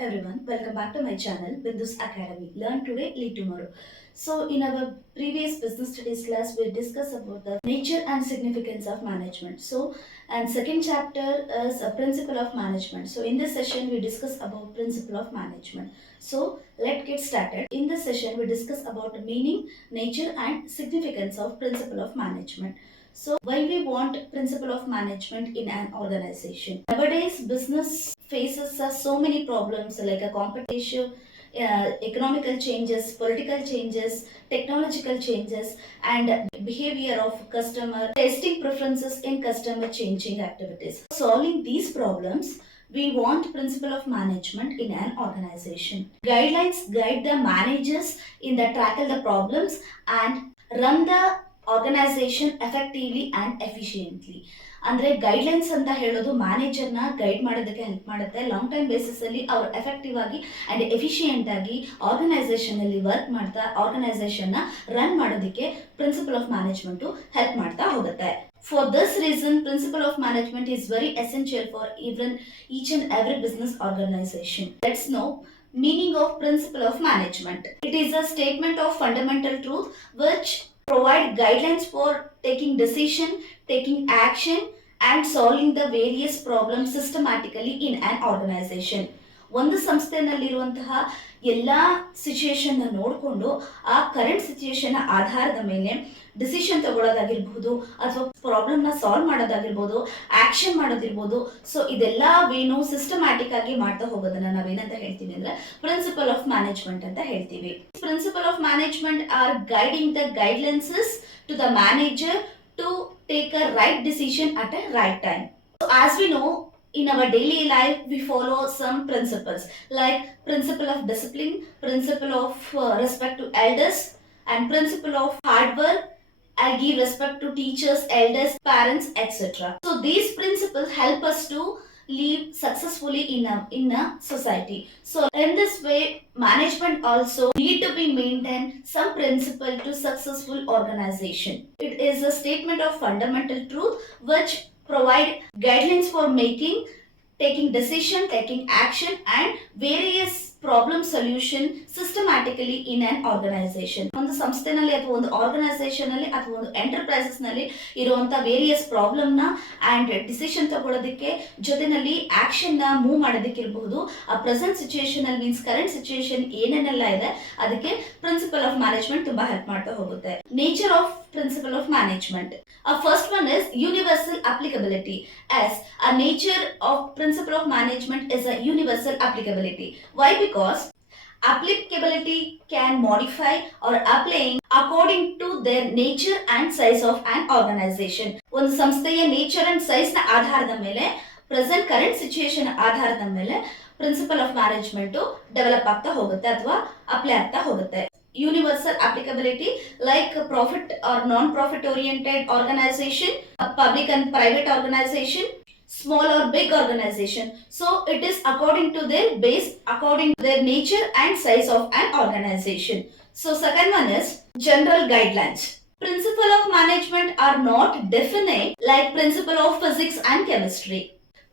everyone, welcome back to my channel Bindus Academy. Learn today, lead tomorrow. So in our previous business studies class, we discussed about the nature and significance of management. And second chapter is a principle of management. So in this session, we discuss about principle of management. So let's get started. In this session, we discuss about the meaning, nature and significance of principle of management. So why we want principle of management in an organization? Nowadays, business faces so many problems like a competition, economical changes, political changes, technological changes, and behavior of customer, testing preferences in customer changing activities. Solving these problems, we want principle of management in an organization. Guidelines guide the managers in the tackle the problems and run the organisation effectively and efficiently. ಅಂದರೆ guidelines ಅಂತ ಹೇಳೋದು ಮ್ಯಾನೇಜರ್ನ guide ಮಾಡೋದಕ್ಕೆ help ಮಾಡುತ್ತೆ. Long time ಬೇಸಿಸಲ್ಲಿ ಅವರು effective ಆಗಿ and efficient ಆಗಿ ಆರ್ಗನೈಸೇಷನಲ್ಲಿ ವರ್ಕ್ ಮಾಡ್ತಾ ಆರ್ಗನೈಸೇಷನ್ನ ರನ್ ಮಾಡೋದಕ್ಕೆ ಪ್ರಿನ್ಸಿಪಲ್ ಆಫ್ ಮ್ಯಾನೇಜ್ಮೆಂಟು ಹೆಲ್ಪ್ ಮಾಡ್ತಾ ಹೋಗುತ್ತೆ. For this reason, principle of management is very essential for even each and every business organization. Let's know meaning of principle of management. It is a statement of fundamental truth which provide guidelines for taking decision, taking action and solving the various problems systematically in an organization. ಒಂದು ಸಂಸ್ಥೆನಲ್ಲಿರುವಂತಹ ಎಲ್ಲ ಸಿಚುಯೇಷನ್ನ ನೋಡಿಕೊಂಡು ಆ current situation ಆಧಾರದ ಮೇಲೆ ಡಿಸಿಷನ್ ತಗೊಳ್ಳೋದಾಗಿರ್ಬೋದು ಅಥವಾ ಪ್ರಾಬ್ಲಮ್ನ ಸಾಲ್ವ್ ಮಾಡೋದಾಗಿರ್ಬೋದು, ಆಕ್ಷನ್ ಮಾಡೋದಿರ್ಬೋದು. ಸೊ ಇದೆಲ್ಲವೇನು ಸಿಸ್ಟಮ್ಯಾಟಿಕ್ ಆಗಿ ಮಾಡ್ತಾ ಹೋಗೋದನ್ನ ನಾವೇನಂತ ಹೇಳ್ತೀವಿ ಅಂದ್ರೆ ಪ್ರಿನ್ಸಿಪಲ್ ಆಫ್ ಮ್ಯಾನೇಜ್ಮೆಂಟ್ ಅಂತ ಹೇಳ್ತೀವಿ. Principle of management are guiding the guidelines to the manager to take a right decision at a right time. So as we know, in our daily life we follow some principles like principle of discipline, principle of respect to elders and principle of hard work. I give respect to teachers, elders, parents, etc. So these principles help us to live successfully in a society. So in this way, management also need to be maintained some principle to successful organization. It is a statement of fundamental truth which provide guidelines for taking decision, taking action and various problem solution systematically in an organisation. ಒಂದು ಸಂಸ್ಥೆನಲ್ಲಿ ಅಥವಾ ಒಂದು ಆರ್ಗನೈಸೇಷನ್ ಅಲ್ಲಿ ಅಥವಾ ಒಂದು ಎಂಟರ್ಪ್ರೈಸಸ್ ನಲ್ಲಿ ಇರುವಂತಹ various problem ನ ಅಂಡ್ ಡಿಸಿಷನ್ ತಗೊಳ್ಳೋದಕ್ಕೆ ಜೊತೆನಲ್ಲಿ ಆಕ್ಷನ್ ನ ಮೂವ್ ಮಾಡೋದಕ್ಕೆ ಇರಬಹುದು. ಆ ಪ್ರೆಸೆಂಟ್ ಸಿಚುಯೇಷನ್ ಅಲ್ಲಿ ಮೀನ್ಸ್ ಕರೆಂಟ್ ಸಿಚುಯೇಷನ್ ಏನೇನೆಲ್ಲ ಇದೆ ಅದಕ್ಕೆ ಪ್ರಿನ್ಸಿಪಲ್ ಆಫ್ ಮ್ಯಾನೇಜ್ಮೆಂಟ್ ತುಂಬಾ ಹೆಲ್ಪ್ ಮಾಡ್ತಾ ಹೋಗುತ್ತೆ. Nature of principle of management. Our first one is universal applicability. As a nature of principle of management is a universal applicability. Why? Because applicability can modify or applying according to their nature and size of an organization. ಒಂದು ಸಂಸ್ಥೆಯ nature and size ನ ಆಧಾರದ ಮೇಲೆ present current situation ಆಧಾರದ ಮೇಲೆ principal of management develop ಆಗ್ತಾ ಹೋಗುತ್ತೆ ಅಥವಾ ಅಪ್ಲೈ ಆಗ್ತಾ ಹೋಗುತ್ತೆ. Universal applicability like profit or non-profit oriented organization, public and private organization, small or big organization. So it is according to their base, according to their nature and size of an organization. So second one is general guidelines. Principle of management are not definite like principle of physics and chemistry.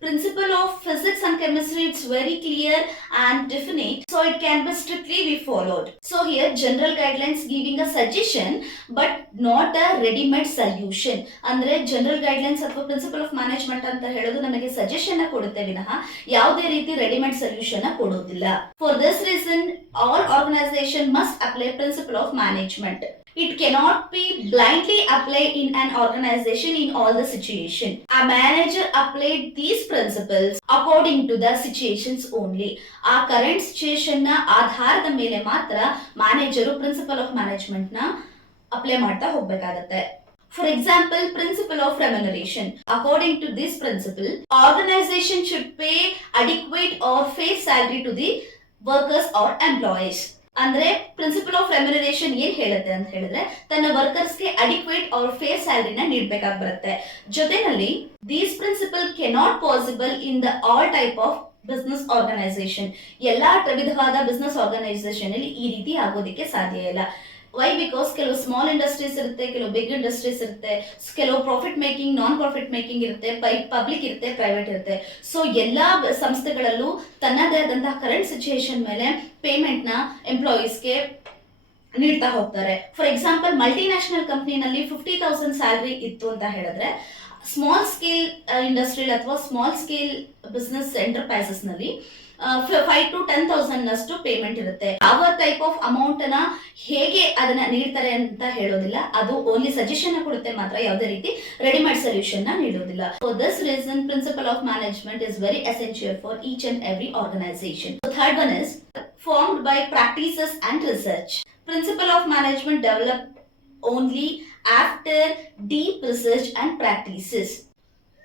Principle of physics and chemistry, it's very clear and definite, so it can be strictly be followed. So here general guidelines giving a suggestion but not a ready-made solution. ಅಂದ್ರೆ general guidelines ಅಥವಾ principle of management ಅಂತ ಹೇಳೋದು ನಮಗೆ suggestion ಕೊಡುತ್ತೆ ವಿನಃ ಯಾವುದೇ ರೀತಿ readymade solution ಕೊಡೋದಿಲ್ಲ. For this reason all organisation must apply principle of management. It cannot be blindly applied in an organization in all the situation. A manager applied these principles according to the situations only. ಆ current situation ನ ಆಧಾರದ ಮೇಲೆ ಮಾತ್ರ manager principal of management ನ ಅಪ್ಲೈ ಮಾಡ್ತಾ ಹೋಗ್ಬೇಕಾಗತ್ತೆ. For example, principle of remuneration. According to this principle, organization should pay adequate or fair salary to the workers or employees. ಅಂದ್ರೆ principle of remuneration ಏನ್ ಹೇಳುತ್ತೆ ಅಂತ ಹೇಳಿದ್ರೆ ತನ್ನ ವರ್ಕರ್ಸ್ಗೆ ಅಡಿಕ್ವೇಟ್ ಆರ್ ಫೇರ್ ಸ್ಯಾಲರಿನ ನೀಡಬೇಕಾಗಿ ಬರುತ್ತೆ. ಜೊತೆನಲ್ಲಿ these principle cannot possible in the all type of business organisation. ಎಲ್ಲಾ ವಿಧವಾದ ಬಿಸ್ನೆಸ್ ಆರ್ಗನೈಸೇಷನ್ ಅಲ್ಲಿ ಈ ರೀತಿ ಆಗೋದಿಕ್ಕೆ ಸಾಧ್ಯ ಇಲ್ಲ. ವೈ ಬಿಕಾಸ್ ಕೆಲವು ಸ್ಮಾಲ್ ಇಂಡಸ್ಟ್ರೀಸ್ ಇರುತ್ತೆ, ಕೆಲವು ಬಿಗ್ ಇಂಡಸ್ಟ್ರೀಸ್ ಇರುತ್ತೆ, ಕೆಲವು profit making, non profit making ಇರುತ್ತೆ, ಪಬ್ಲಿಕ್ ಇರುತ್ತೆ, ಪ್ರೈವೇಟ್ ಇರುತ್ತೆ. ಸೊ ಎಲ್ಲಾ ಸಂಸ್ಥೆಗಳಲ್ಲೂ ತನ್ನದೇ ಆದಂತಹ ಕರೆಂಟ್ ಸಿಚುಯೇಷನ್ ಮೇಲೆ ಪೇಮೆಂಟ್ ನ ಎಂಪ್ಲಾಯೀಸ್ಗೆ ನೀಡ್ತಾ ಹೋಗ್ತಾರೆ. ಫಾರ್ ಎಕ್ಸಾಂಪಲ್ ಮಲ್ಟಿನ್ಯಾಷನಲ್ ಕಂಪ್ನಿನಲ್ಲಿ 50,000 ಸ್ಯಾಲರಿ ಇತ್ತು ಅಂತ ಹೇಳಿದ್ರೆ, ಸ್ಮಾಲ್ ಸ್ಕೇಲ್ ಇಂಡಸ್ಟ್ರಿ ಅಥವಾ ಸ್ಮಾಲ್ ಸ್ಕೇಲ್ ಬಿಸ್ನೆಸ್ ಎಂಟರ್ಪ್ರೈಸಸ್ ನಲ್ಲಿ 5 to 10,000 ನಷ್ಟು ಪೇಮೆಂಟ್ ಇರುತ್ತೆ. ಯಾವ ಟೈಪ್ ಆಫ್ ಅಮೌಂಟ್ ನ ಹೇಗೆ ಅದನ್ನ ನೀಡ್ತಾರೆ ಅಂತ ಹೇಳೋದಿಲ್ಲ, ಅದು ಓನ್ಲಿ ಸಜೆಷನ್ ಕೊಡುತ್ತೆ ಮಾತ್ರ, ಯಾವುದೇ ರೀತಿ ರೆಡಿಮೇಡ್ ಸೊಲ್ಯೂಷನ್ ನ ನೀಡೋದಿಲ್ಲ. For this reason principle of management is very essential for each and every organisation. Third one is formed by practices and research. Principle of management developed only after deep research and practices.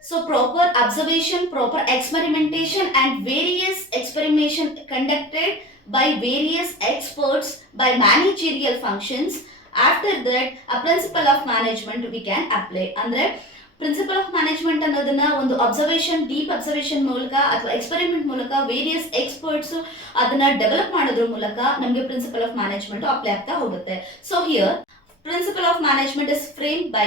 So proper observation, proper experimentation and various experimentation conducted by various experts by managerial functions. After that, a principle of management we can apply. Andre principle of management ಅನ್ನೋದನ್ನ ಒಂದು observation, deep observation ಮೂಲಕ ಅಥವಾ ಎಕ್ಸ್ಪೆರಿಮೆಂಟ್ ಮೂಲಕ various experts ಅದನ್ನ ಡೆವಲಪ್ ಮಾಡೋದ್ರ ಮೂಲಕ ನಮಗೆ principal of management apply ಆಗ್ತಾ ಹೋಗುತ್ತೆ. So here principle of management is framed by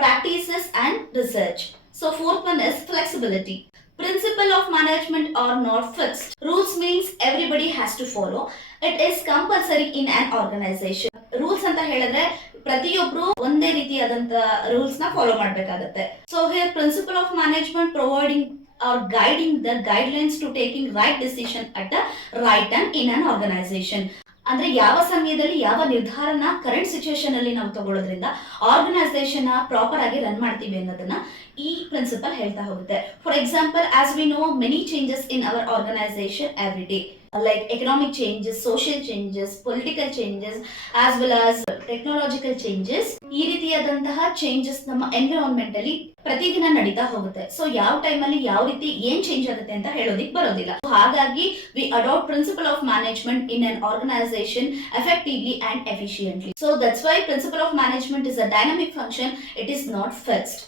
practices and research. So fourth one is flexibility. Principle of management are not fixed. Rules means everybody has to follow. It is compulsory in an organization. Rules ಅಂತ ಹೇಳಿದ್ರೆ ಪ್ರತಿಯೊಬ್ರು ಒಂದೇ ರೀತಿಯಾದಂತ rules ನ follow ಮಾಡಬೇಕಾಗುತ್ತೆ. So here principle of management providing or guiding the guidelines to taking right decision at the right time in an organization. ಅಂದ್ರೆ ಯಾವ ಸಮಯದಲ್ಲಿ ಯಾವ ನಿರ್ಧಾರನ ಕರೆಂಟ್ ಸಿಚುಯೇಷನ್ ಅಲ್ಲಿ ನಾವು ತಗೊಳ್ಳೋದ್ರಿಂದ ಆರ್ಗನೈಸೇಷನ್ ಪ್ರಾಪರ್ ಆಗಿ ರನ್ ಮಾಡ್ತೀವಿ ಅನ್ನೋದನ್ನ ಈ ಪ್ರಿನ್ಸಿಪಲ್ ಹೇಳ್ತಾ ಹೋಗುತ್ತೆ. For example, as we know many changes in our organisation every day, like economic changes, social changes, political changes, as well as technological changes. ಈ ರೀತಿಯಾದಂತಹ ಚೇಂಜಸ್ ನಮ್ಮ ಎನ್ವಿರಾನ್ಮೆಂಟ್ ಅಲ್ಲಿ ಪ್ರತಿದಿನ ನಡೀತಾ ಹೋಗುತ್ತೆ. ಸೊ ಯಾವ ಟೈಮ್ ಅಲ್ಲಿ ಯಾವ ರೀತಿ ಏನ್ ಚೇಂಜ್ ಆಗುತ್ತೆ ಅಂತ ಹೇಳೋದಿಕ್ ಬರೋದಿಲ್ಲ. ಹಾಗಾಗಿ we adapt principle of management in an organisation effectively and efficiently. So that's why principle of management is a dynamic function. It is not fixed.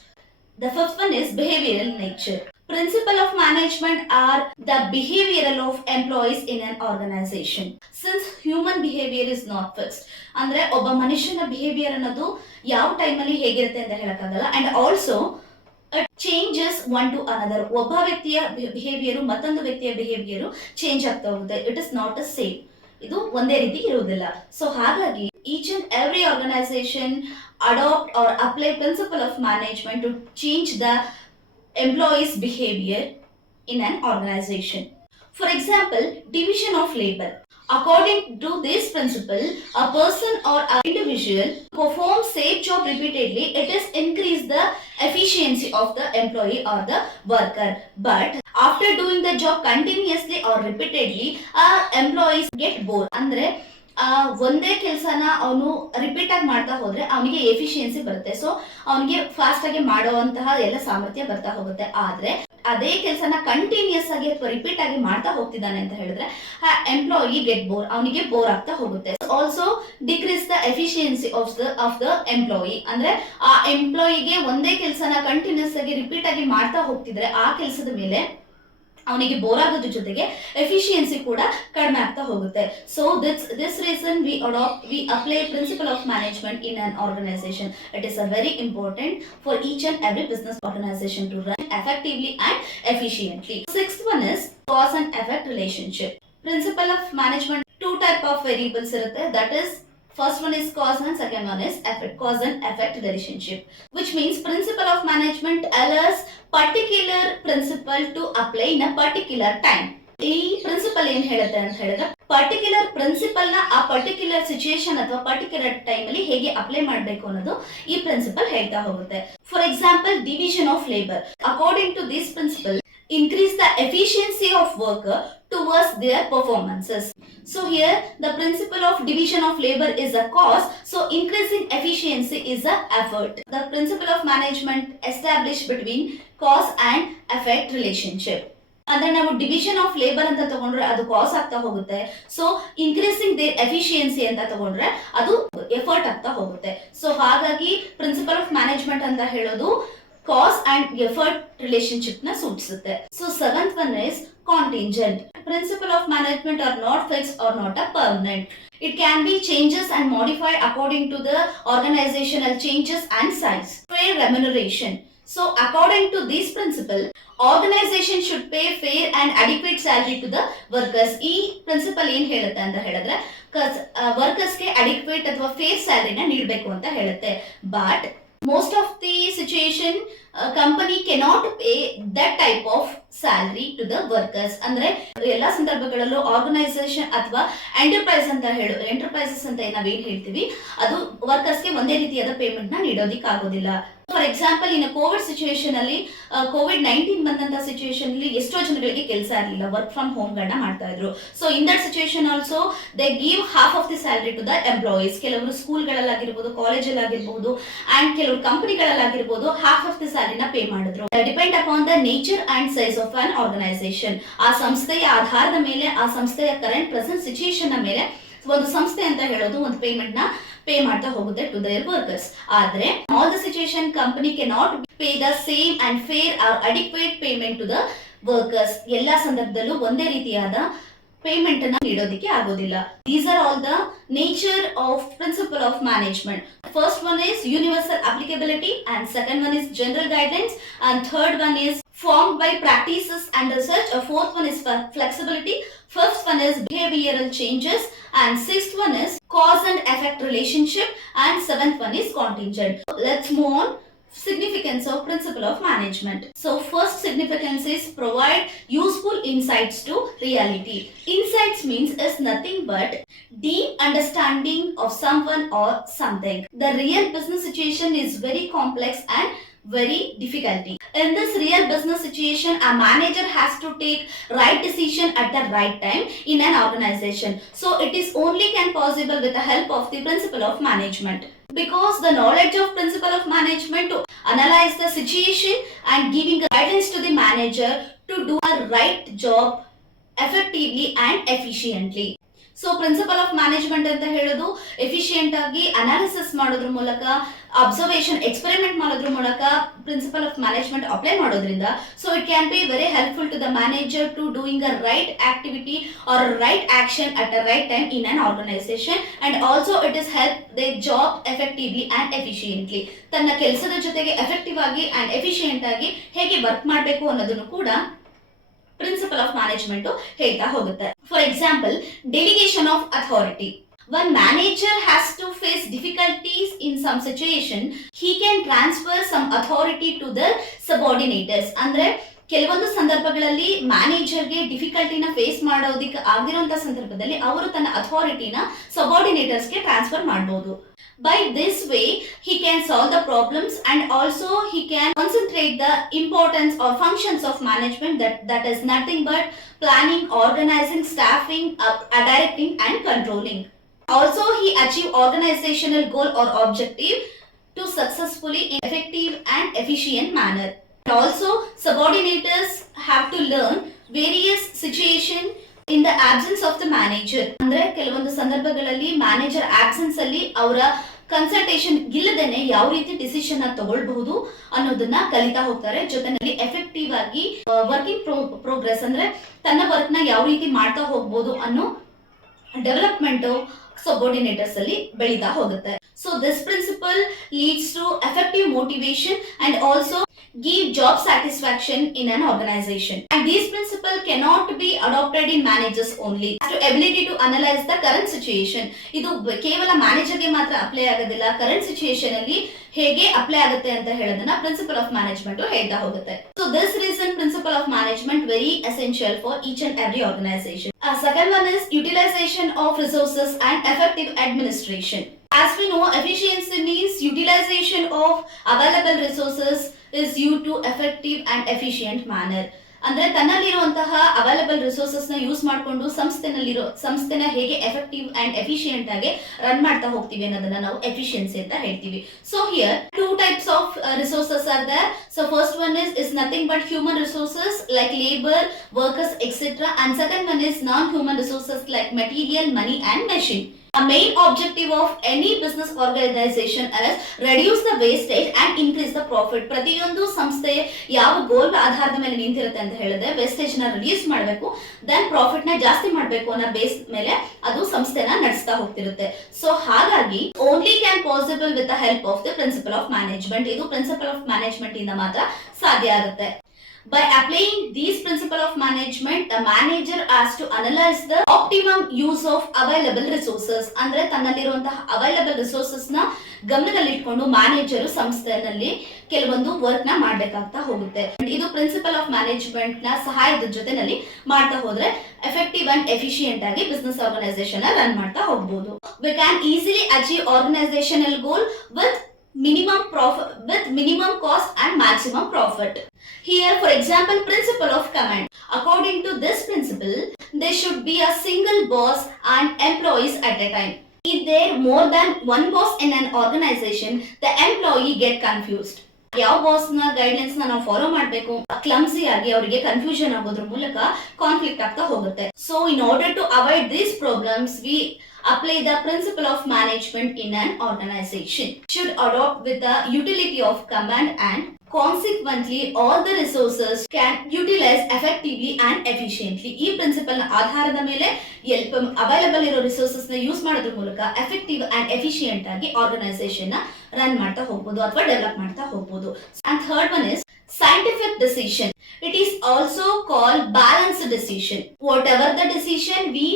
The fifth one is behavioral nature. Principle of management are the behavioral of employees in an organization. Since human behavior is not fixed, ಅಂದ್ರೆ ಒಬ್ಬ ಮನುಷ್ಯನ ಬಿಹೇವಿಯರ್ ಅನ್ನೋದು ಯಾವ ಟೈಮ್ ಅಲ್ಲಿ ಹೇಗಿರುತ್ತೆ ಅಂತ ಹೇಳಕ್ಕಾಗಲ್ಲ. And also changes one to another. ಒಬ್ಬ ವ್ಯಕ್ತಿಯ ಬಿಹೇವಿಯರ್ ಮತ್ತೊಂದು ವ್ಯಕ್ತಿಯ ಬಿಹೇವಿಯರ್ ಚೇಂಜ್ ಆಗ್ತಾ ಹೋಗುತ್ತೆ. It is not a same. ಇದು ಒಂದೇ ರೀತಿ ಇರುವುದಿಲ್ಲ. ಸೊ ಹಾಗಾಗಿ each and every organization adopt or apply principle of management to change the employees' behavior in an organization. For example, division of labor. According to this principle, a person or an individual performs same job repeatedly, it is increase the efficiency of the employee or the worker. But after doing the job continuously or repeatedly, employees get bored. ಅಂದ್ರೆ ಒಂದೇ ಕೆಲಸನ ಅವನು ರಿಪೀಟ್ ಆಗಿ ಮಾಡ್ತಾ ಹೋದ್ರೆ ಅವನಿಗೆ ಎಫಿಷಿಯನ್ಸಿ ಬರುತ್ತೆ. ಸೊ ಅವನಿಗೆ ಫಾಸ್ಟ್ ಆಗಿ ಮಾಡುವಂತಹ ಎಲ್ಲ ಸಾಮರ್ಥ್ಯ ಬರ್ತಾ ಹೋಗುತ್ತೆ. ಆದ್ರೆ ಅದೇ ಕೆಲಸನ ಕಂಟಿನ್ಯೂಸ್ ಆಗಿ ಅಥವಾ ರಿಪೀಟ್ ಆಗಿ ಮಾಡ್ತಾ ಹೋಗ್ತಿದ್ದಾನೆ ಅಂತ ಹೇಳಿದ್ರೆ ಎಂಪ್ಲಾಯಿ ಗೆಟ್ ಬೋರ್, ಅವನಿಗೆ ಬೋರ್ ಆಗ್ತಾ ಹೋಗುತ್ತೆ. Also decrease the efficiency of the employee. ಅಂದ್ರೆ ಆ ಎಂಪ್ಲಾಯಿಗೆ ಒಂದೇ ಕೆಲಸನ ಕಂಟಿನ್ಯೂಸ್ ಆಗಿ ರಿಪೀಟ್ ಆಗಿ ಮಾಡ್ತಾ ಹೋಗ್ತಿದ್ರೆ ಆ ಕೆಲಸದ ಮೇಲೆ ಅವನಿಗೆ ಬೋರ್ ಆಗೋದ್ರ ಜೊತೆಗೆ ಎಫಿಷಿಯನ್ಸಿ ಕೂಡ ಕಡಿಮೆ ಆಗ್ತಾ ಹೋಗುತ್ತೆ. So this reason we apply principle of management in an organisation. It is a very important for each and every business organisation to run effectively and efficiently. Sixth one is cause and effect relationship. Principle of management, two type of variables irutte. That is, first one is cause and second one is effect. Cause and effect relationship, which means principle of management allows particular principle to apply in a particular time. ಈ principle ಏನ್ ಹೇಳುತ್ತೆ ಅಂತ ಹೇಳಿದ್ರೆ particular principle ನ ಆ particular situation ಅಥವಾ particular time ಅಲ್ಲಿ ಹೇಗೆ ಅಪ್ಲೈ ಮಾಡಬೇಕು ಅನ್ನೋದು ಈ ಪ್ರಿನ್ಸಿಪಲ್ ಹೇಳ್ತಾ ಹೋಗುತ್ತೆ. For example, division of labour. According to this principle, increase the efficiency of worker towards their performances. So here the principle of division of labor is a cause, so increasing efficiency is a effort. The principle of management established between cause and effect relationship. ಅಂದ್ರೆ ನಾವು division of labour ಅಂತ ತಗೊಂಡ್ರೆ ಅದು ಕಾಸ್ ಆಗ್ತಾ ಹೋಗುತ್ತೆ. So increasing there efficiency ಅಂತ ತಗೊಂಡ್ರೆ ಅದು ಎಫರ್ಟ್ ಆಗ್ತಾ ಹೋಗುತ್ತೆ. ಸೊ ಹಾಗಾಗಿ ಪ್ರಿನ್ಸಿಪಲ್ ಆಫ್ ಮ್ಯಾನೇಜ್ಮೆಂಟ್ ಅಂತ ಹೇಳೋದು ಕಾಸ್ ಅಂಡ್ ಎಫರ್ಟ್ ರಿಲೇಶನ್ಶಿಪ್ ನ ಸೂಚಿಸುತ್ತೆ. So seventh one is contingent. Principle of management are not fixed or not a permanent. It can be changes and modified according to the organizational changes and size. Fair remuneration. So according to this principle, organization should pay fair and adequate salary to the workers. ಈ principle ಏನ್ ಹೇಳುತ್ತೆ ಅಂತ ಹೇಳಿದ್ರೆ ವರ್ಕರ್ಸ್ಗೆ ಅಡಿಕ್ವೇಟ್ ಅಥವಾ ಫೇರ್ ಸ್ಯಾಲರಿನ ನೀಡಬೇಕು ಅಂತ ಹೇಳುತ್ತೆ. But most of the situation company cannot pay that type of salary to the workers. ಅಂದ್ರೆ ಎಲ್ಲಾ ಸಂದರ್ಭಗಳಲ್ಲೂ ಆರ್ಗನೈಸೇಷನ್ ಅಥವಾ ಎಂಟರ್ಪ್ರೈಸಸ್ ಅಂತ ನಾವೇನ್ ಹೇಳ್ತೀವಿ ಅದು ವರ್ಕರ್ಸ್ಗೆ ಒಂದೇ ರೀತಿಯಾದ ಪೇಮೆಂಟ್ ನ ನೀಡೋದಿಕ್ ಆಗೋದಿಲ್ಲ. ಫಾರ್ ಎಕ್ಸಾಂಪಲ್ ಇನ್ನು ಕೋವಿಡ್ ಸಿಚುಯೇಷನ್ ಅಲ್ಲಿ COVID-19 ಬಂದಂತ ಸಿಚುಯೇಷನ್ ಅಲ್ಲಿ ಎಷ್ಟೋ ಜನಗಳಿಗೆ ಕೆಲಸ ಇರಲಿಲ್ಲ, ವರ್ಕ್ ಫ್ರಮ್ ಹೋಮ್ ಗಳನ್ನ ಮಾಡ್ತಾ ಇದ್ರು. So in that situation also they give half of the salary to the employees. ಕೆಲವರು ಸ್ಕೂಲ್ಗಳಲ್ಲಾಗಿರ್ಬೋದು, ಕಾಲೇಜಲ್ಲಾಗಿರ್ಬೋದು ಅಂಡ್ ಕೆಲವರು ಕಂಪನಿಗಳಲ್ಲಾಗಿರ್ಬೋದು ಹಾಫ್ ಆಫ್ ದಿ ಸ್ಯಾಲರಿನ ಪೇ ಮಾಡಿದ್ರು. Depend upon the nature and size of an organisation. ಆ ಸಂಸ್ಥೆಯ ಆಧಾರದ ಮೇಲೆ, ಆ ಸಂಸ್ಥೆಯ ಕರೆಂಟ್ ಪ್ರೆಸೆಂಟ್ ಸಿಚುಯೇಷನ್ ಮೇಲೆ ಒಂದು ಸಂಸ್ಥೆ ಅಂತ ಹೇಳೋದು ಒಂದು ಪೇಮೆಂಟ್ ನ ಪೇ ಮಾಡ್ತಾ ಹೋಗುತ್ತೆ ಟು ದೇರ್ ವರ್ಕರ್ಸ್. ಆದ್ರೆ all the situation company cannot pay the same and fair or adequate payment to the workers. ಎಲ್ಲಾ ಸಂದರ್ಭದಲ್ಲೂ ಒಂದೇ ರೀತಿಯಾದ ಪೇಮೆಂಟ್ ಅನ್ನ ನೀಡೋದಕ್ಕೆ ಆಗೋದಿಲ್ಲ. These are all the nature of principle of management. First one is universal applicability and second one is general guidelines and third one is formed by practices and research. A fourth one is flexibility. Fifth one is behavioral changes, and sixth one is cause and effect relationship, and seventh one is contingent. Let's move on. Significance of principle of management. So first significance is provide useful insights to reality. Insights means is nothing but deep understanding of someone or something. The real business situation is very complex and very difficulty. In this real business situation, a manager has to take right decision at the right time in an organization. So it is only can possible with the help of the principle of management. Because the knowledge of principle of management to analyze the situation and giving guidance to the manager to do a right job effectively and efficiently. So principle of management ಅಂತ ಹೇಳೋದು ಎಫಿಷಿಯಂಟ್ ಆಗಿ ಅನಾಲಿಸಿಸ್ ಮಾಡೋದ್ರ ಮೂಲಕ, observation experiment ಮಾಡೋದ್ರ ಮೂಲಕ principle of management apply ಮಾಡೋದ್ರಿಂದ so it can be very helpful to the manager to doing a right activity or right action at a right time in an organisation and also it is help they job effectively and efficiently. ತನ್ನ ಕೆಲಸದ ಜೊತೆಗೆ ಎಫೆಕ್ಟಿವ್ ಆಗಿ and efficient ಆಗಿ ಹೇಗೆ ವರ್ಕ್ ಮಾಡಬೇಕು ಅನ್ನೋದನ್ನು ಕೂಡ principal of management ಹೇಳ್ತಾ ಹೋಗುತ್ತೆ. For example, delegation of authority. When manager has to face difficulties in some situation, he can transfer some authority to the subordinates. ಅಂದ್ರೆ ಕೆಲವೊಂದು ಸಂದರ್ಭಗಳಲ್ಲಿ ಮ್ಯಾನೇಜರ್ಗೆ ಡಿಫಿಕಲ್ಟಿನ ಫೇಸ್ ಮಾಡೋದಕ್ಕೆ ಆಗದಿರುವಂತಹ ಸಂದರ್ಭದಲ್ಲಿ ಅವರು ತನ್ನ ಅಥಾರಿಟಿನ ಸಬಾರ್ಡಿನೇಟರ್ಸ್ಗೆ ಟ್ರಾನ್ಸ್ಫರ್ ಮಾಡಬಹುದು. By this way, he can solve the problems and also he can concentrate the importance or functions of management that is nothing but planning, organizing, staffing, directing and controlling. Also, he achieve organizational goal or objective to successfully in effective and efficient manner. Also, subordinators have to learn various situation in the absence of the manager. ಅಂದ್ರೆ ಕೆಲವೊಂದು ಸಂದರ್ಭಗಳಲ್ಲಿ manager absence ಅಲ್ಲಿ ಅವರ ಕನ್ಸಲ್ಟೇಷನ್ ಇಲ್ಲದೇನೆ ಯಾವ ರೀತಿ ಡಿಸಿಷನ್ ತಗೊಳ್ಬಹುದು ಅನ್ನೋದನ್ನ ಕಲಿತಾ ಹೋಗ್ತಾರೆ. ಜೊತೆನಲ್ಲಿ ಎಫೆಕ್ಟಿವ್ ಆಗಿ ವರ್ಕಿಂಗ್ ಪ್ರೋಗ್ರೆಸ್ ಅಂದ್ರೆ ತನ್ನ ವರ್ಕ್ ನ ಯಾವ ರೀತಿ ಮಾಡ್ತಾ ಹೋಗ್ಬೋದು ಅನ್ನೋ ಡೆವಲಪ್ಮೆಂಟ್ ಸಬಾರ್ಡಿನೇಟರ್ಸ್ ಅಲ್ಲಿ ಬೆಳೀತಾ ಹೋಗುತ್ತೆ. So this principle leads to effective motivation and also give job satisfaction in an organization. And these principles cannot be adopted in managers only. To ability to analyze the current situation. ಇದು ಕೇವಲ ಮ್ಯಾನೇಜರ್ಗೆ ಮಾತ್ರ ಅಪ್ಲೈ ಆಗೋದಿಲ್ಲ, current situation ಅಲ್ಲಿ ಹೇಗೆ ಅಪ್ಲೈ ಆಗುತ್ತೆ ಅಂತ ಹೇಳೋದನ್ನ ಪ್ರಿನ್ಸಿಪಲ್ ಆಫ್ ಮ್ಯಾನೇಜ್ಮೆಂಟ್ ಹೇಳ್ತಾ ಹೋಗುತ್ತೆ. So this reason principle of management very essential for each and every organisation. Second one is utilization of resources and effective administration. As we know, efficiency means utilization of available resources is due to effective and efficient manner. ಅಂದ್ರೆ ತನ್ನಲ್ಲಿರುವಂತಹ available resources ನ use ಮಾಡಿಕೊಂಡು ಸಂಸ್ಥೆನ ಹೇಗೆ effective and efficient ಆಗಿ run ಮಾಡ್ತಾ ಹೋಗ್ತೀವಿ ಅನ್ನೋದನ್ನ ನಾವು ಎಫಿಷಿಯನ್ಸಿ ಅಂತ ಹೇಳ್ತೀವಿ. So here two types of resources are there. So first one is nothing but human resources like labour, workers et cetera, and second one is non human resources like material, money and machine. A main objective of any business organization is reduce the wastage and increase the profit. ಪ್ರತಿಯೊಂದು ಸಂಸ್ಥೆ ಯಾವ ಗೋಲ್ ಆಧಾರದ ಮೇಲೆ ನಿಂತಿರುತ್ತೆ ಅಂತ ಹೇಳಿದ್ರೆ ವೇಸ್ಟೇಜ್ ನ ರಿಡ್ಯೂಸ್ ಮಾಡಬೇಕು, ದೆನ್ ಪ್ರಾಫಿಟ್ ನ ಜಾಸ್ತಿ ಮಾಡಬೇಕು ಅನ್ನೋ ಬೇಸ್ ಮೇಲೆ ಅದು ಸಂಸ್ಥೆನ ನಡೆಸ್ತಾ ಹೋಗ್ತಿರುತ್ತೆ. ಸೊ ಹಾಗಾಗಿ only can possible with the help of the principle of management. ಇದು ಪ್ರಿನ್ಸಿಪಲ್ ಆಫ್ ಮ್ಯಾನೇಜ್ಮೆಂಟ್ ಇಂದ ಮಾತ್ರ ಸಾಧ್ಯ ಆಗುತ್ತೆ. By applying these principle of management, the manager has to analyze the optimum use of available resources. ಅಂದ್ರೆ ತನ್ನಲ್ಲಿರುವಂತಹ available resources ನ ಗಮನದಲ್ಲಿ ಇಟ್ಕೊಂಡು ಮ್ಯಾನೇಜರ್ ಸಂಸ್ಥೆಯಲ್ಲಿ ಕೆಲವೊಂದು ವರ್ಕ್ ನ ಮಾಡ್ಬೇಕಾಗ್ತಾ ಹೋಗುತ್ತೆ. ಇದು ಪ್ರಿನ್ಸಿಪಲ್ ಆಫ್ ಮ್ಯಾನೇಜ್ಮೆಂಟ್ ನ ಸಹಾಯದ ಜೊತೆನಲ್ಲಿ ಮಾಡ್ತಾ ಹೋದ್ರೆ ಎಫೆಕ್ಟಿವ್ ಅಂಡ್ ಎಫಿಷಿಯಂಟ್ ಆಗಿ ಬಿಸ್ನೆಸ್ ಆರ್ಗನೈಸೇಷನ್ ರನ್ ಮಾಡ್ತಾ ಹೋಗ್ಬೋದು. We can easily achieve organizational goal with minimum cost and maximum profit. Here, for example, principle of command. According to this principle, there should be a single boss and employees at a time. If there more than one boss in an organization, the employee get confused. ಯಾವ boss ನ guidelines ನಾವು follow ಮಾಡಬೇಕು, clumsy ಆಗಿ ಅವರಿಗೆ confusion ಆಗೋದ್ರ ಮೂಲಕ conflict ಆಗ್ತಾ ಹೋಗುತ್ತೆ. So in order to avoid these problems we apply the principle of management in an organization. Should adopt with the utility of command and consequently all the resources can utilize effectively and efficiently. ಈ ಪ್ರಿನ್ಸಿಪಲ್ ನ ಆಧಾರದ ಮೇಲೆ ಅವೈಲಬಲ್ ಇರೋ ರಿಸೋರ್ಸಸ್ ನ ಯೂಸ್ ಮಾಡೋದ್ರ ಮೂಲಕ effective and efficient ಆಗಿ ಆರ್ಗನೈಸೇಷನ್ ನ ರನ್ ಮಾಡ್ತಾ ಹೋಗ್ಬೋದು ಅಥವಾ ಡೆವಲಪ್ ಮಾಡ್ತಾ ಹೋಗ್ಬೋದು. And third one is scientific decision. It is also called balanced decision. Whatever the decision we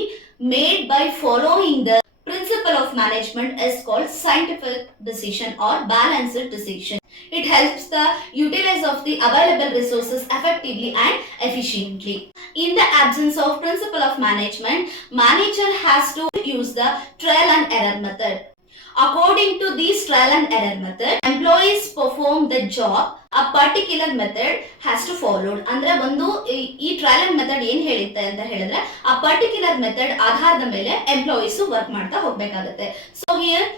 made by following the principle of management is called scientific decision or balanced decision. It helps the utilize of the available resources effectively and efficiently. In the absence of principle of management, manager has to use the trial and error method. According to this trial and error method, employees perform the job a particular method has to followed. ಅಂದ್ರೆ ಒಂದು ಈ trial and method ಏನ್ ಹೇಳುತ್ತೆ ಅಂತ ಹೇಳಿದ್ರೆ ಆ particular method ಆಧಾರದ ಮೇಲೆ ಎಂಪ್ಲಾಯೀಸ್ ವರ್ಕ್ ಮಾಡ್ತಾ ಹೋಗ್ಬೇಕಾಗುತ್ತೆ. ಸೊ ಹಿಯರ್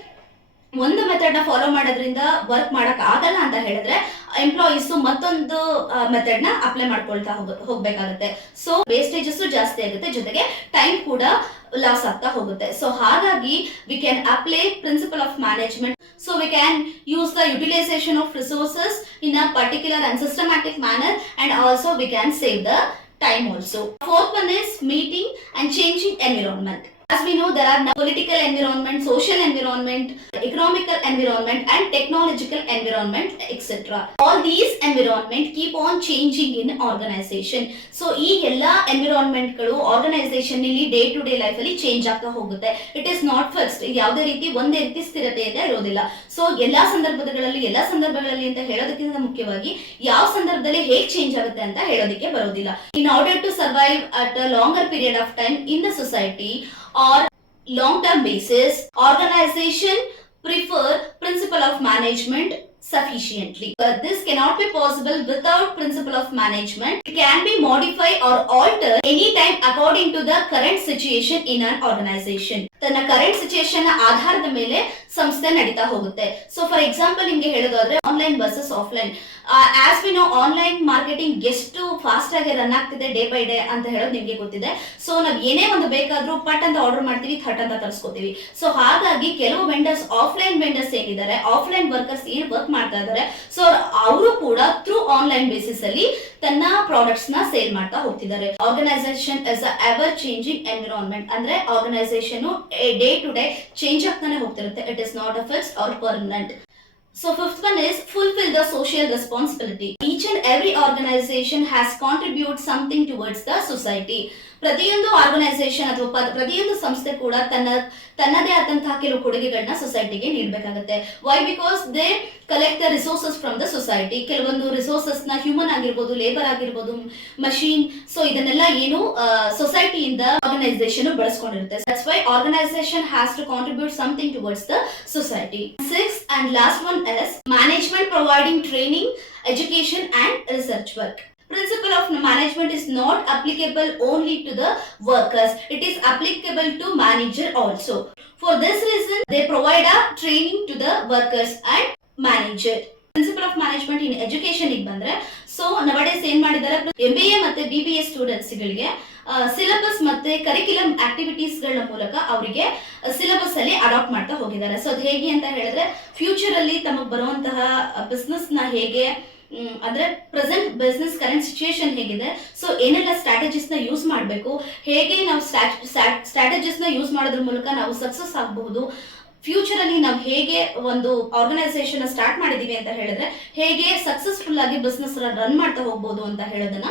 ಒಂದು ಮೆಥಡ್ ನ ಫಾಲೋ ಮಾಡೋದ್ರಿಂದ ವರ್ಕ್ ಮಾಡಕ್ ಆಗಲ್ಲ ಅಂತ ಹೇಳಿದ್ರೆ ಎಂಪ್ಲಾಯೀಸ್ ಮತ್ತೊಂದು ಮೆಥಡ್ ನ ಅಪ್ಲೈ ಮಾಡ್ಕೊಳ್ತಾ ಹೋಗ್ಬೇಕಾಗುತ್ತೆ. ಸೊ ವೇಸ್ಟೇಜಸ್ ಜಾಸ್ತಿ ಆಗುತ್ತೆ, ಜೊತೆಗೆ ಟೈಮ್ ಕೂಡ ಲಾಸ್ ಆಗ್ತಾ ಹೋಗುತ್ತೆ. ಸೊ ಹಾಗಾಗಿ we can apply principle of management. So we can use the utilization of resources in a particular and systematic manner, and also we can save the time also. Fourth one is meeting and changing environment. As we know, there are political environment, social environment, economical environment and technological environment, etc. All these environment keep on changing in organization. So ಈ ಎಲ್ಲಾ environment ಗಳು organization ನಲ್ಲಿ day to day life ಅಲ್ಲಿ ಚೇಂಜ್ ಆಗ್ತಾ ಹೋಗುತ್ತೆ. It is not fixed. ಯಾವುದೇ ರೀತಿ ಒಂದೇ ರೀತಿ ಸ್ಥಿರತೆ ಅಂತ ಇರೋದಿಲ್ಲ. ಸೊ ಎಲ್ಲಾ ಸಂದರ್ಭಗಳಲ್ಲಿ ಅಂತ ಹೇಳೋದಕ್ಕಿಂತ ಮುಖ್ಯವಾಗಿ ಯಾವ ಸಂದರ್ಭದಲ್ಲಿ ಹೇಗೆ ಚೇಂಜ್ ಆಗುತ್ತೆ ಅಂತ ಹೇಳೋದಕ್ಕೆ ಬರೋದಿಲ್ಲ. In order to survive at a longer period of time in the society or long-term basis, organization prefer principle of management sufficiently. But this cannot be possible without principle of management. It can be modified or altered anytime according to the current situation in an organization. ತನ್ನ current situation ಆಧಾರದ ಮೇಲೆ ಸಂಸ್ಥೆ ನಡೀತಾ ಹೋಗುತ್ತೆ. So for example ನಿಮ್ಗೆ ಹೇಳೋದಾದ್ರೆ online versus offline. As we no online marketing ಎಷ್ಟು ಫಾಸ್ಟ್ ಆಗಿ ರನ್ ಆಗ್ತಿದೆ ಡೇ ಬೈ ಡೇ ಅಂತ ಹೇಳೋದು ನಿಮ್ಗೆ ಗೊತ್ತಿದೆ. ಸೊ ನಾವ್ ಏನೇ ಒಂದು ಬೇಕಾದ್ರೂ ಪಟ್ ಅಂತ ಆರ್ಡರ್ ಮಾಡ್ತೀವಿ, ಥಟ್ ಅಂತ ತರಿಸ್ಕೋತೀವಿ. ಸೊ ಹಾಗಾಗಿ ಕೆಲವು ವೆಂಡರ್ಸ್ ಆಫ್ಲೈನ್ ವೆಂಡರ್ಸ್ ಏನಿದ್ದಾರೆ, ಆಫ್ಲೈನ್ ವರ್ಕರ್ಸ್ ಏನ್ ವರ್ಕ್ ಮಾಡ್ತಾ ಇದ್ದಾರೆ, ಸೊ ಅವರು ಕೂಡ ಥ್ರೂ ಆನ್ಲೈನ್ ಬೇಸಿಸ್ ಅಲ್ಲಿ ತನ್ನ ಪ್ರಾಡಕ್ಟ್ಸ್ ನ ಸೇಲ್ ಮಾಡ್ತಾ ಹೋಗ್ತಿದ್ದಾರೆ. Organisation is a ever changing environment. ಅಂದ್ರೆ organisation day to day change ಆಗ್ತಾನೆ ಹೋಗ್ತಿರುತ್ತೆ. It is not a fixed or permanent. So fifth one is fulfill the social responsibility. Each and every organization has contributed something towards the society. ಪ್ರತಿಯೊಂದು organisation ಅಥವಾ ಪ್ರತಿಯೊಂದು ಸಂಸ್ಥೆ ಕೂಡ ತನ್ನದೇ ಆದಂತಹ ಕೆಲವು ಕೊಡುಗೆಗಳನ್ನ ಸೊಸೈಟಿಗೆ ನೀಡಬೇಕಾಗುತ್ತೆ. Why? Because they collect the resources from the society. ಕೆಲವೊಂದು ರಿಸೋರ್ಸಸ್ ನ ಹ್ಯೂಮನ್ ಆಗಿರ್ಬೋದು, ಲೇಬರ್ ಆಗಿರ್ಬೋದು, ಮಷೀನ್, ಸೊ ಇದನ್ನೆಲ್ಲ ಏನು ಸೊಸೈಟಿಯಿಂದ ಆರ್ಗನೈಸೇಷನ್ ಬಳಸ್ಕೊಂಡಿರುತ್ತೆ. That's why organisation has to contribute something towards the society. Sixth and last one is management providing training, education and research work. Principle of management is not applicable only to the workers. It is applicable to manager also. For this reason, they provide a training to the workers and manager. Principle of management in education ಗೆ ಬಂದ್ರೆ, so nowadays ಏನ್ ಮಾಡಿದ್ದಾರೆ, MBA ಮತ್ತೆ BBA students ಗಳಿಗೆ ಸಿಲೆಬಸ್ ಮತ್ತೆ curriculum activities ಗಳ ಮೂಲಕ ಅವರಿಗೆ ಸಿಲೆಬಸ್ ಅಲ್ಲಿ ಅಡಾಪ್ಟ್ ಮಾಡ್ತಾ ಹೋಗಿದ್ದಾರೆ. ಸೊ ಅದು ಹೇಗೆ ಅಂತ ಹೇಳಿದ್ರೆ ಫ್ಯೂಚರ್ ಅಲ್ಲಿ ತಮಗೆ ಬರುವಂತಹ ಬಿಸ್ನೆಸ್ ನ ಹೇಗೆ ಅಂದ್ರೆ ಪ್ರೆಸೆಂಟ್ ಬಿಸ್ನೆಸ್ ಕರೆಂಟ್ ಸಿಚುಯೇಷನ್ ಹೇಗಿದೆ, ಸೊ ಏನೆಲ್ಲ ಸ್ಟ್ರಾಟಜಿಸ್ ನ ಯೂಸ್ ಮಾಡಬೇಕು, ಹೇಗೆ ನಾವು ಸ್ಟ್ರಾಟಜಿಸ್ ನ ಯೂಸ್ ಮಾಡೋದ್ರ ಮೂಲಕ ನಾವು ಸಕ್ಸಸ್ ಆಗಬಹುದು, ಫ್ಯೂಚರ್ ಅಲ್ಲಿ ನಾವು ಹೇಗೆ ಒಂದು ಆರ್ಗನೈಸೇಷನ್ ಸ್ಟಾರ್ಟ್ ಮಾಡಿದೀವಿ ಅಂತ ಹೇಳಿದ್ರೆ ಹೇಗೆ ಸಕ್ಸಸ್ಫುಲ್ ಆಗಿ ಬಿಸ್ನೆಸ್ ರನ್ ಮಾಡ್ತಾ ಹೋಗ್ಬೋದು ಅಂತ ಹೇಳೋದನ್ನ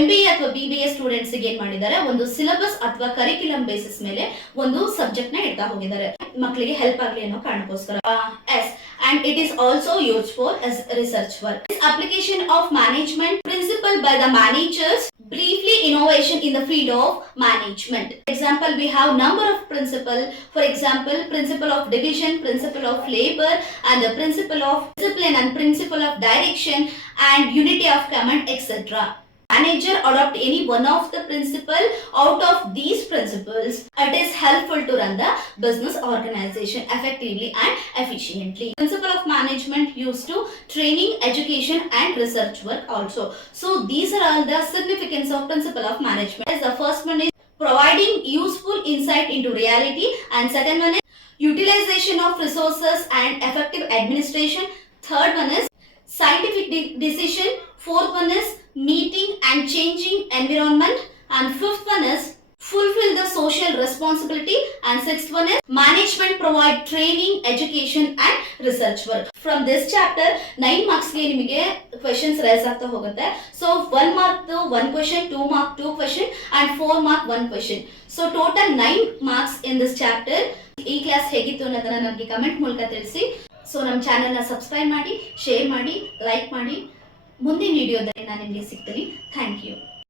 MBA ಅಥವಾ BBA ಸ್ಟೂಡೆಂಟ್ಸ್ ಏನ್ ಮಾಡಿದ್ದಾರೆ, ಒಂದು ಸಿಲೆಬಸ್ ಅಥವಾ ಕರಿಕ್ಯುಲಮ್ ಬೇಸಿಸ್ ಮೇಲೆ ಒಂದು ಸಬ್ಜೆಕ್ಟ್ ನ ಇಡ್ತಾ ಹೋಗಿದ್ದಾರೆ, ಮಕ್ಕಳಿಗೆ ಹೆಲ್ಪ್ ಆಗಲಿ ಅನ್ನೋ ಕಾರಣಕ್ಕೋಸ್ಕರ. Yes and it is also used for as research work. This application of management principle by the managers, briefly innovation in the field of management. Example, we have number of principle, for example principle of division, principle of labor, and the principle of discipline and principle of direction and unity of command, etc. Manager adopt any one of the principle out of these principles, it is helpful to run the business organization effectively and efficiently. Principle of management used to training, education and research work also. So these are all the significance of principle of management. The first one is providing useful insight into reality, and second one is utilization of resources and effective administration. Third one is scientific decision. Fourth one is meeting and changing environment, and fifth one is fulfill the social responsibility, and sixth one is management provide training, education and research work. From this chapter 9 marks ಗೆ ನಿಮಗೆ questions raise ಆಗ್ತಾ ಹೋಗುತ್ತೆ. So 1 mark 1 question, 2 mark 2 question and 4 mark 1 question. So total 9 marks in this chapter. ಈ ಕ್ಲಾಸ್ ಹೇಗಿತ್ತು ಅನ್ನೋದನ್ನ ನನಗೆ ಕಮೆಂಟ್ ಮೂಲಕ ತಿಳಿಸಿ. ಸೊ ನಮ್ಮ ಚಾನೆಲ್ನ ಸಬ್ಸ್ಕ್ರೈಬ್ ಮಾಡಿ, ಶೇರ್ ಮಾಡಿ, ಲೈಕ್ ಮಾಡಿ. ಮುಂದಿನ ವಿಡಿಯೋದಲ್ಲಿ ನಾನು ನಿಮಗೆ ಸಿಗ್ತೀನಿ. Thank you.